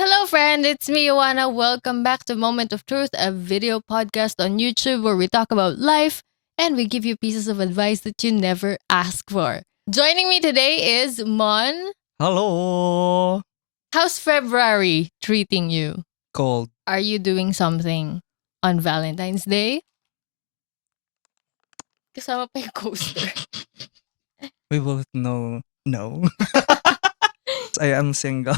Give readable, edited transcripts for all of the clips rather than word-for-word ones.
Hello, friend. It's me, Ioanna. Welcome back to Moment of Truth, a video podcast on YouTube where we talk about life and we give you pieces of advice that you never ask for. Joining me today is Mon. Hello. How's February treating you? Cold. Are you doing something on Valentine's Day? Kasama pa yung coaster. We both know no. I am single.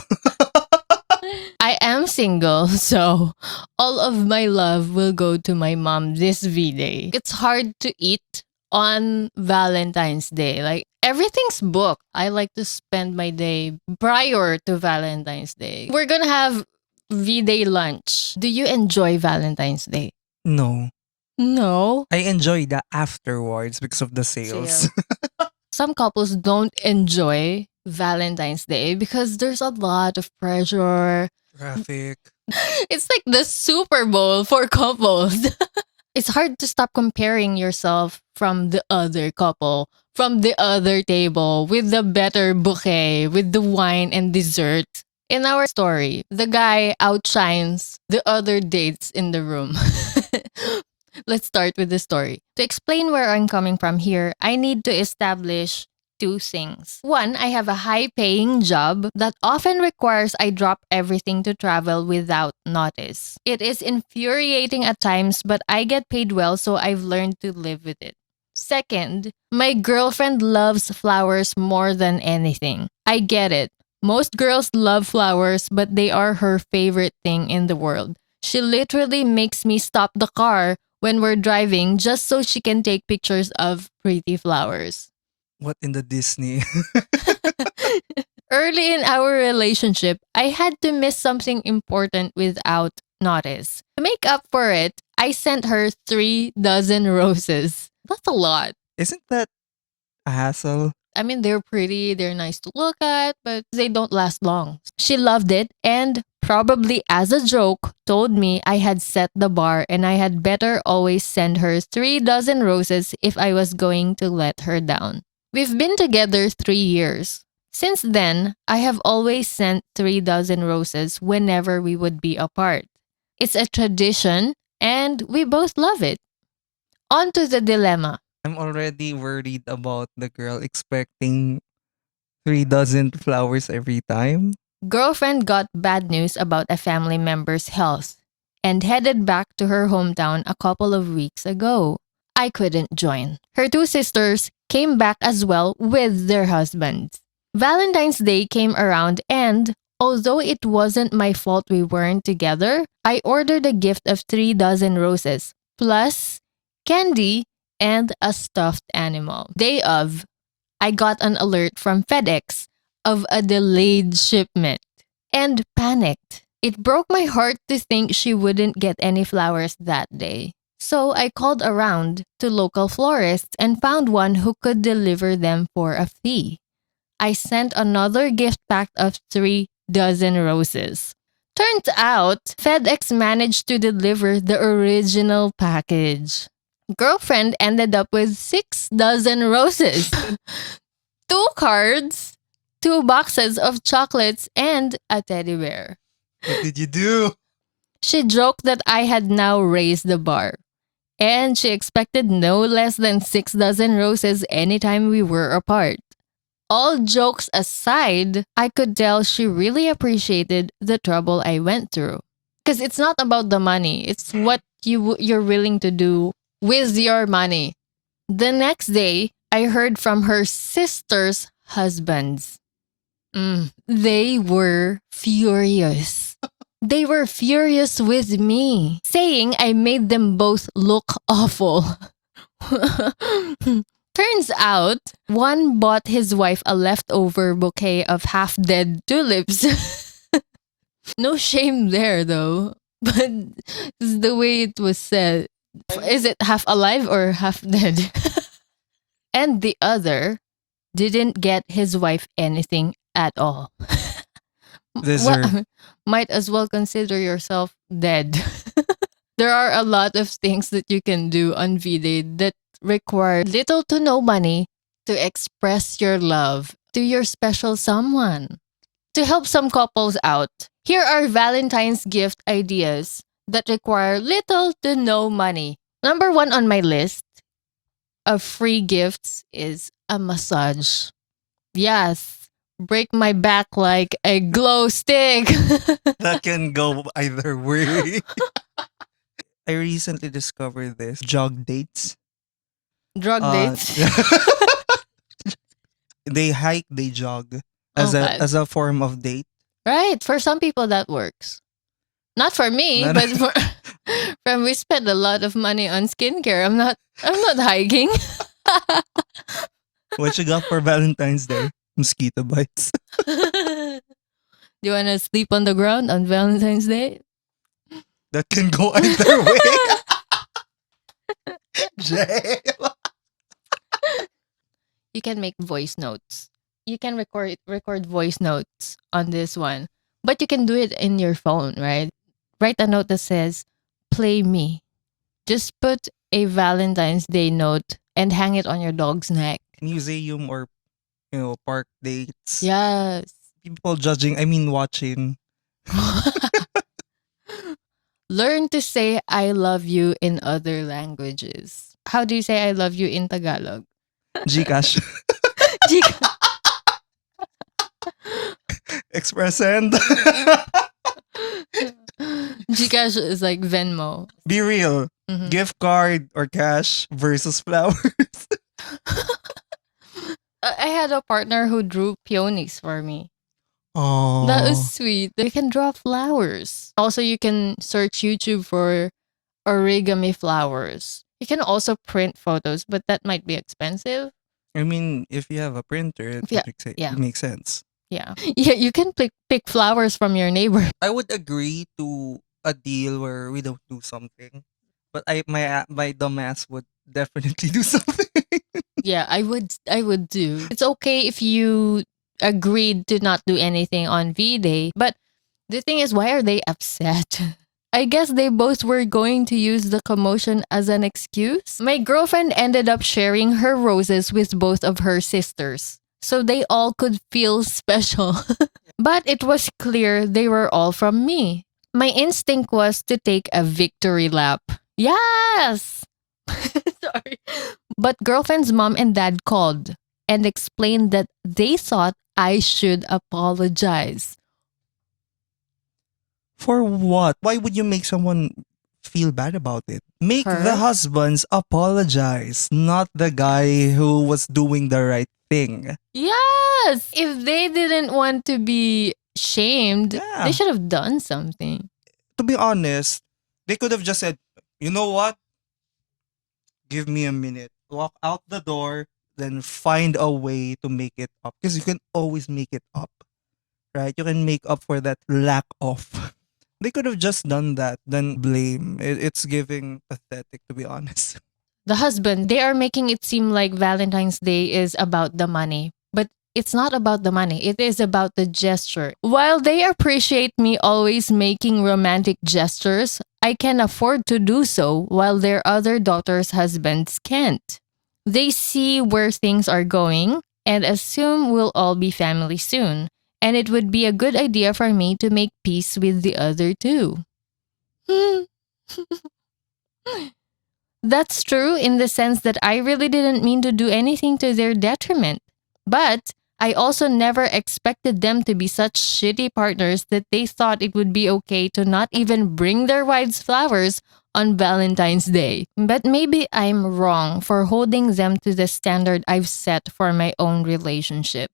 I am single, so all of my love will go to my mom this V-Day. It's hard to eat on Valentine's Day. Like everything's booked. I like to spend my day prior to Valentine's Day. We're gonna have V-Day lunch. Do you enjoy Valentine's Day? No. No. I enjoy the afterwards because of the Sale. sales. Some couples don't enjoy Valentine's Day because there's a lot of pressure. Traffic. It's like the Super Bowl for couples. It's hard to stop comparing yourself from the other couple, from the other table, with the better bouquet, with the wine and dessert. In our story, the guy outshines the other dates in the room. Let's start with the story. To explain where I'm coming from here, I need to establish two things. One, I have a high paying job that often requires I drop everything to travel without notice. It is infuriating at times, but I get paid well, so I've learned to live with it. Second, my girlfriend loves flowers more than anything. I get it. Most girls love flowers, but they are her favorite thing in the world. She literally makes me stop the car when we're driving just so she can take pictures of pretty flowers. What in the Disney? Early in our relationship, I had to miss something important without notice. To make up for it, I sent her 3 dozen roses. That's a lot. Isn't that a hassle? I mean, they're pretty, they're nice to look at, but they don't last long. She loved it and, probably as a joke, told me I had set the bar and I had better always send her 3 dozen roses if I was going to let her down. We've been together 3 years. Since then, I have always sent 3 dozen roses whenever we would be apart. It's a tradition and we both love it. On to the dilemma. I'm already worried about the girl expecting 3 dozen flowers every time. Girlfriend got bad news about a family member's health and headed back to her hometown a couple of weeks ago. I couldn't join. Her two sisters came back as well with their husbands. Valentine's Day came around and, although it wasn't my fault we weren't together, I ordered a gift of 3 dozen roses, plus candy and a stuffed animal. Day of, I got an alert from FedEx of a delayed shipment and panicked. It broke my heart to think she wouldn't get any flowers that day. So I called around to local florists and found one who could deliver them for a fee. I sent another gift pack of 3 dozen roses. Turns out, FedEx managed to deliver the original package. Girlfriend ended up with 6 dozen roses, 2 cards, 2 boxes of chocolates, and a teddy bear. What did you do? She joked that I had now raised the bar, and she expected no less than 6 dozen roses anytime we were apart. All jokes aside, I could tell she really appreciated the trouble I went through. Because it's not about the money, it's what you're willing to do with your money. The next day, I heard from her sister's husbands. They were furious. They were furious with me, saying I made them both look awful. Turns out, one bought his wife a leftover bouquet of half-dead tulips. No shame there, though. But it's the way it was said. Is it half alive or half dead? And the other didn't get his wife anything at all. Deserve. Well, might as well consider yourself dead. There are a lot of things that you can do on V-Day that require little to no money to express your love to your special someone. To help some couples out, here are Valentine's gift ideas that require little to no money. Number one on my list of free gifts is a massage. Yes, break my back like a glow stick. That can go either way. I recently discovered this jog dates. Drug Uh, dates. they hike, they jog Oh, as a God. as a form of date. Right. For some people, that works. Not for me, Not- but for from we spend a lot of money on skincare. I'm not hiking. What you got for Valentine's Day? Mosquito bites. Do you wanna sleep on the ground on Valentine's Day? That can go either way. Jail. You can make voice notes. You can record voice notes on this one. But you can do it in your phone, right? Write a note that says, "Play me." Just put a Valentine's Day note and hang it on your dog's neck. Museum or park dates. Yes. People judging, I mean watching. Learn to say I love you in other languages. How do you say I love you in Tagalog? Gcash. Express Send. Gcash is like Venmo. Be real. Mhm. Gift card or cash versus flowers. I had a partner who drew peonies for me. Oh. That was sweet. You can draw flowers. Also, you can search YouTube for origami flowers. You can also print photos, but that might be expensive. I mean, if you have a printer, Yeah, it makes sense. Yeah. Yeah, you can pick flowers from your neighbor. I would agree to a deal where we don't do something, but my dumbass would definitely do something. Yeah, I would do. It's okay if you agreed to not do anything on V-Day, but the thing is, why are they upset? I guess they both were going to use the commotion as an excuse. My girlfriend ended up sharing her roses with both of her sisters, so they all could feel special. But it was clear they were all from me. My instinct was to take a victory lap. Yes! Sorry. But girlfriend's mom and dad called and explained that they thought I should apologize. For what? Why would you make someone feel bad about it? Make Her? the husbands apologize, not the guy who was doing the right thing. Yes! If they didn't want to be shamed, Yeah. they should have done something. To be honest, they could have just said, you know what? Give me a minute. Walk out the door, then find a way to make it up. Because you can always make it up. Right? You can make up for that lack of. They could have just done that, then blame. It's giving pathetic, to be honest. The husband, they are making it seem like Valentine's Day is about the money. But it's not about the money, it is about the gesture. While they appreciate me always making romantic gestures, I can afford to do so while their other daughters' husbands can't. They see where things are going and assume we'll all be family soon. And it would be a good idea for me to make peace with the other two. That's true in the sense that I really didn't mean to do anything to their detriment. But I also never expected them to be such shitty partners that they thought it would be okay to not even bring their wives flowers on Valentine's Day. But maybe I'm wrong for holding them to the standard I've set for my own relationship.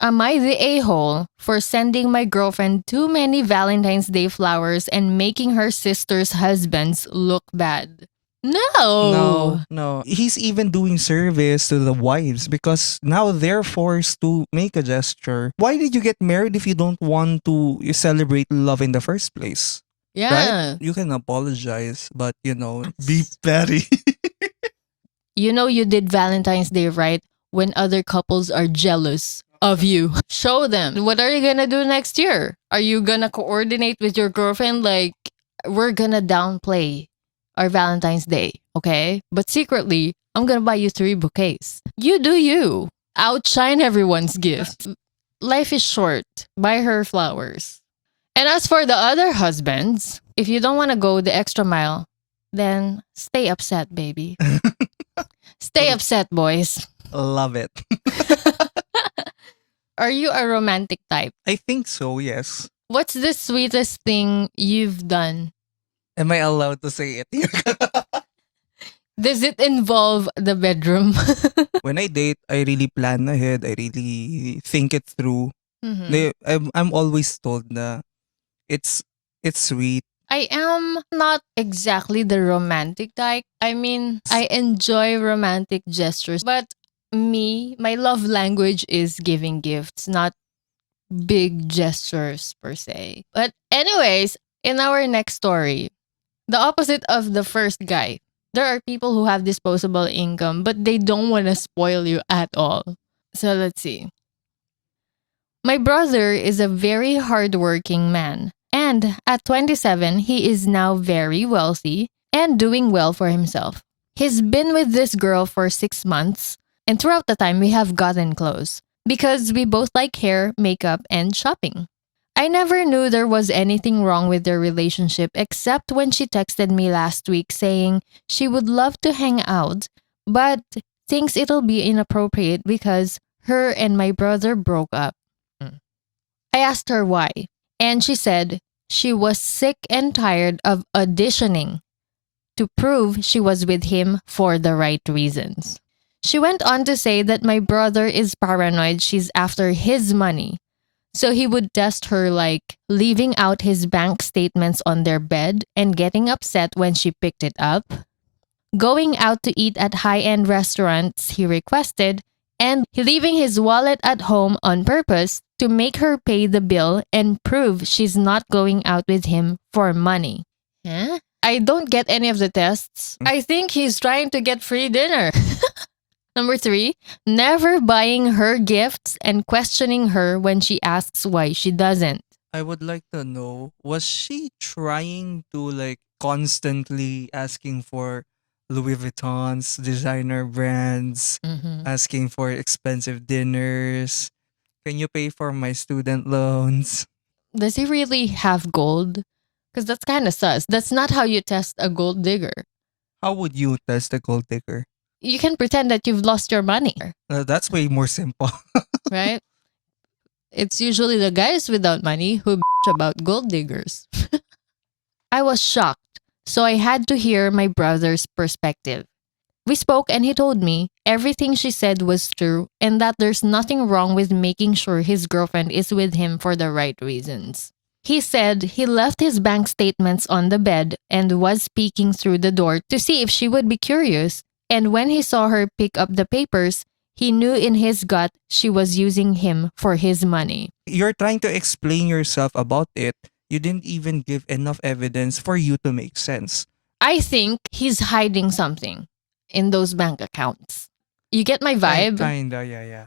Am I the a-hole for sending my girlfriend too many Valentine's Day flowers and making her sister's husbands look bad? No. No. He's even doing service to the wives because now they're forced to make a gesture. Why did you get married if you don't want to celebrate love in the first place? Yeah. Right? You can apologize, but be petty. You know you did Valentine's Day right when other couples are jealous of you. Show them. What are you gonna do next year? Are you gonna coordinate with your girlfriend like we're gonna downplay our Valentine's Day, okay? But secretly, I'm gonna buy you 3 bouquets. You do you. Outshine everyone's gift. Life is short. Buy her flowers. And as for the other husbands, if you don't want to go the extra mile, then stay upset, baby. Stay upset, boys. Love it. Are you a romantic type? I think so, yes. What's the sweetest thing you've done? Am I allowed to say it? Does it involve the bedroom? When I date, I really plan ahead. I really think it through. Mhm. I'm always told na it's sweet. I am not exactly the romantic type. I mean, I enjoy romantic gestures, but my love language is giving gifts, not big gestures per se. But, anyways, in our next story, the opposite of the first guy, there are people who have disposable income, but they don't want to spoil you at all. So, let's see. My brother is a very hardworking man, and at 27, he is now very wealthy and doing well for himself. He's been with this girl for 6 months, and throughout the time, we have gotten close because we both like hair, makeup, and shopping. I never knew there was anything wrong with their relationship except when she texted me last week saying she would love to hang out, but thinks it'll be inappropriate because her and my brother broke up. I asked her why, and she said she was sick and tired of auditioning to prove she was with him for the right reasons. She went on to say that my brother is paranoid she's after his money. So he would test her, like leaving out his bank statements on their bed and getting upset when she picked it up, going out to eat at high end restaurants he requested, and leaving his wallet at home on purpose to make her pay the bill and prove she's not going out with him for money. Huh? I don't get any of the tests. I think he's trying to get free dinner. Number 3, never buying her gifts and questioning her when she asks why she doesn't. I would like to know, was she trying to like constantly asking for Louis Vuitton's designer brands, Mhm. asking for expensive dinners? Can you pay for my student loans? Does he really have gold? Because that's kind of sus. That's not how you test a gold digger. How would you test a gold digger? You can pretend that you've lost your money, That's way more simple. right? It's usually the guys without money who bitch about gold diggers. I was shocked, so I had to hear my brother's perspective. We spoke and he told me everything she said was true and that there's nothing wrong with making sure his girlfriend is with him for the right reasons. He said he left his bank statements on the bed and was peeking through the door to see if she would be curious. And when he saw her pick up the papers, he knew in his gut she was using him for his money. You're trying to explain yourself about it. You didn't even give enough evidence for you to make sense. I think he's hiding something in those bank accounts. You get my vibe? Kinda, yeah.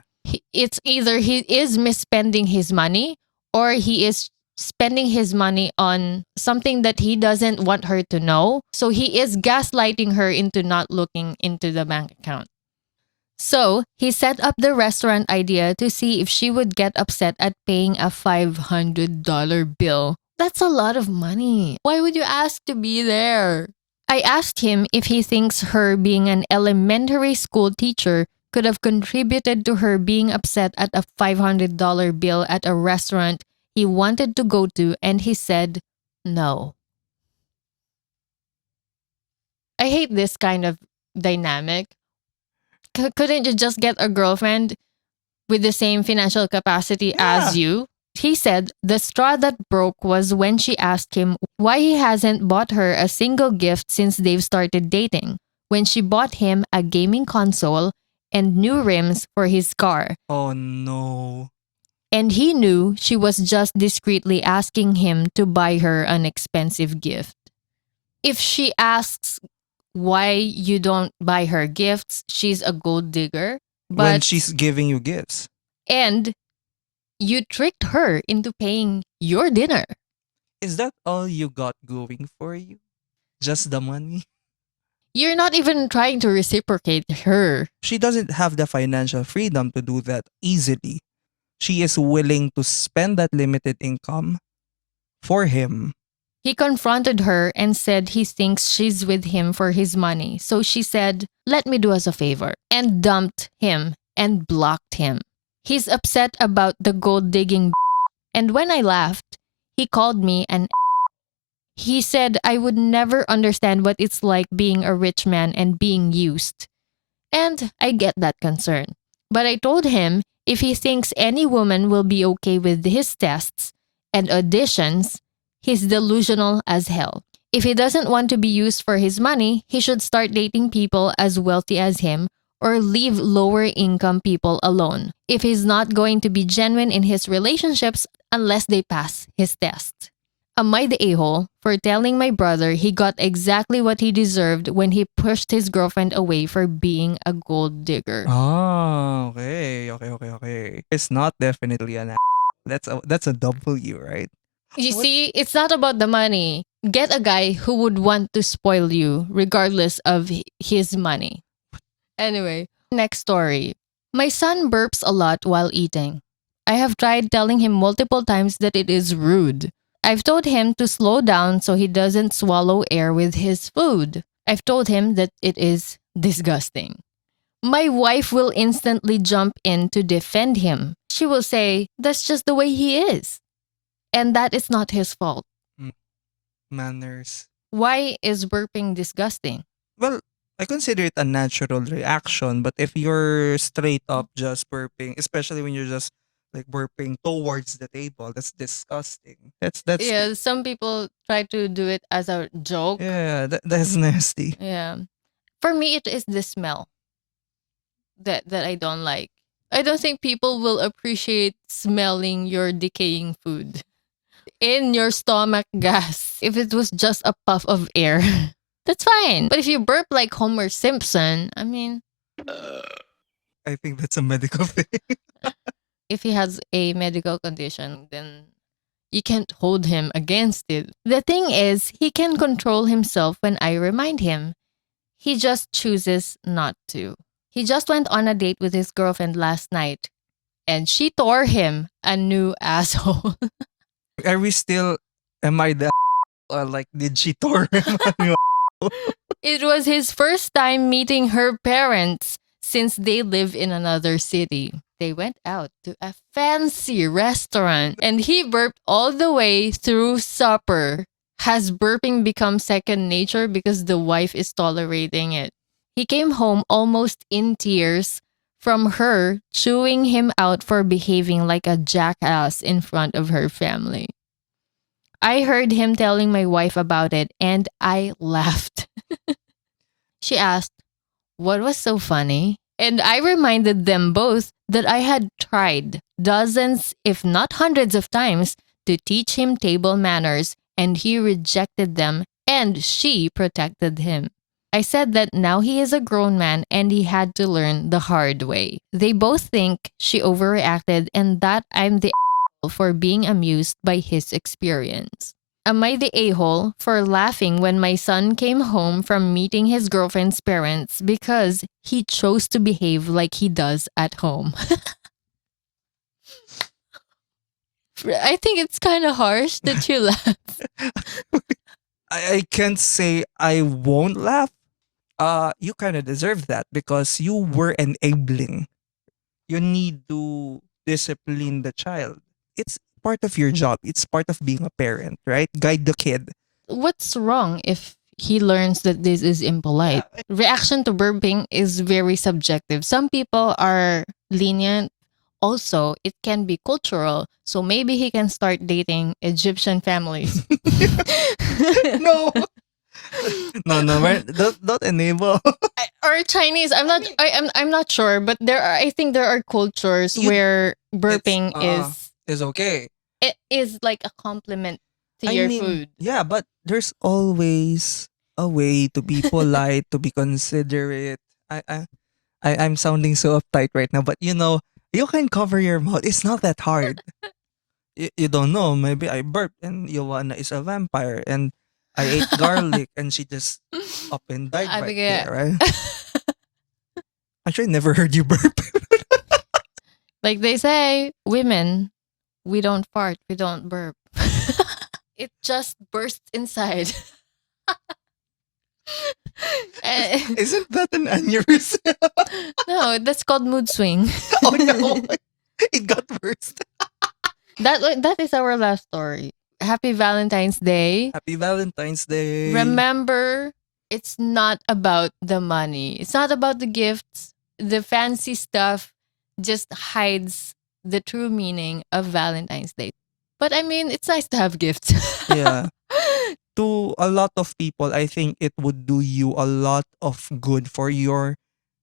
It's either he is misspending his money or he is spending his money on something that he doesn't want her to know. So he is gaslighting her into not looking into the bank account. So he set up the restaurant idea to see if she would get upset at paying a $500 bill. That's a lot of money. Why would you ask to be there? I asked him if he thinks her being an elementary school teacher could have contributed to her being upset at a $500 bill at a restaurant he wanted to go to, and he said no. I hate this kind of dynamic. Couldn't you just get a girlfriend with the same financial capacity as you? He said the straw that broke was when she asked him why he hasn't bought her a single gift since they've started dating, when she bought him a gaming console and new rims for his car. Oh no. And he knew she was just discreetly asking him to buy her an expensive gift. If she asks why you don't buy her gifts, she's a gold digger. When But she's giving you gifts. and you tricked her into paying your dinner. Is that all you got going for you? Just the money? You're not even trying to reciprocate her. She doesn't have the financial freedom to do that easily. she is willing to spend that limited income for him. He confronted her and said he thinks she's with him for his money. So she said, "Let me do us a favor," and dumped him and blocked him. He's upset about the gold digging. And when I laughed, he called me and he said I would never understand what it's like being a rich man and being used. And I get that concern. But I told him if he thinks any woman will be okay with his tests and auditions, he's delusional as hell. If he doesn't want to be used for his money, he should start dating people as wealthy as him or leave lower income people alone. If he's not going to be genuine in his relationships unless they pass his test. Am I the a-hole for telling my brother he got exactly what he deserved when he pushed his girlfriend away for being a gold digger? Ah, okay. It's not definitely an that's a W, right? You What? see, it's not about the money. Get a guy who would want to spoil you regardless of his money. Anyway, next story. My son burps a lot while eating. I have tried telling him multiple times that it is rude. I've told him to slow down so he doesn't swallow air with his food. I've told him that it is disgusting. My wife will instantly jump in to defend him. She will say, "That's just the way he is." And that is not his fault. Mm, Manners. Why is burping disgusting? Well, I consider it a natural reaction, but if you're straight up just burping, especially when you're just like burping towards the table, that's disgusting. That's Yeah, some people try to do it as a joke. yeah, that's nasty. Yeah. For me, it is the smell that I don't like. I don't think people will appreciate smelling your decaying food in your stomach gas. If it was just a puff of air, that's fine. But if you burp like Homer Simpson, I mean, I think that's a medical thing. if he has a medical condition, then you can't hold him against it. The thing is, he can control himself when I remind him. He just chooses not to. He just went on a date with his girlfriend last night, and she tore him a new asshole. Are we still? Am I the or like did she tore him? It was his first time meeting her parents since they live in another city. They went out to a fancy restaurant and he burped all the way through supper. Has burping become second nature because the wife is tolerating it? He came home almost in tears from her chewing him out for behaving like a jackass in front of her family. I heard him telling my wife about it and I laughed. She asked, "What was so funny?" And I reminded them both that I had tried dozens, if not hundreds of times to teach him table manners and he rejected them and she protected him. I said that now he is a grown man and he had to learn the hard way. They both think she overreacted and that I'm the for being amused by his experience. Am I the a-hole for laughing when my son came home from meeting his girlfriend's parents because he chose to behave like he does at home? I think it's kind of harsh that you laugh. I can't say I won't laugh. You kind of deserve that because you were enabling. You need to discipline the child. It's part of your job. It's part of being a parent, right? Guide the kid. What's wrong if he learns that this is impolite? Reaction to burping is very subjective. Some people are lenient. Also, it can be cultural. So maybe he can start dating Egyptian families. No. Don't enable. Or Chinese. I'm not sure, but I think there are cultures You- where burping Is okay. it is like a compliment to I your mean, food. yeah, but there's always a way to be polite, to be considerate. I, I, I'm sounding so uptight right now, but you can cover your mouth. It's not that hard. You don't know. Maybe I burped and Ioanna is a vampire and I ate garlic and she just up and died I right think there, right? Actually, I never heard you burp. Like they say, women, we don't fart, we don't burp. It just bursts inside. Eh, Isn't that an aneurysm? no, that's called mood swing. Oh no, it got worse. That is our last story. Happy Valentine's Day. Happy Valentine's Day. Remember, it's not about the money. It's not about the gifts. The fancy stuff just hides the true meaning of Valentine's Day. But I mean, it's nice to have gifts. Yeah. To a lot of people, I think it would do you a lot of good for your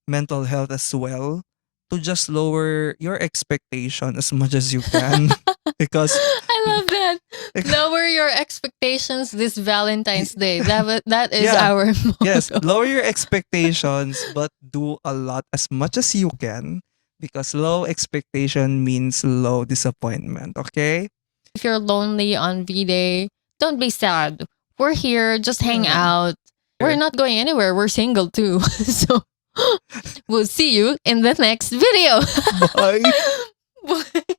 mental health as well to just lower your expectation as much as you can. because I love that. Bec- Lower your expectations this Valentine's Day. That is yeah, our yes, motto. lower your expectations but do a lot as much as you can because low expectation means low disappointment, okay? If you're lonely on V-Day, don't be sad. We're here, just hang Yeah. out. We're not going anywhere. We're single too. So we'll see you in the next video. Bye. Bye.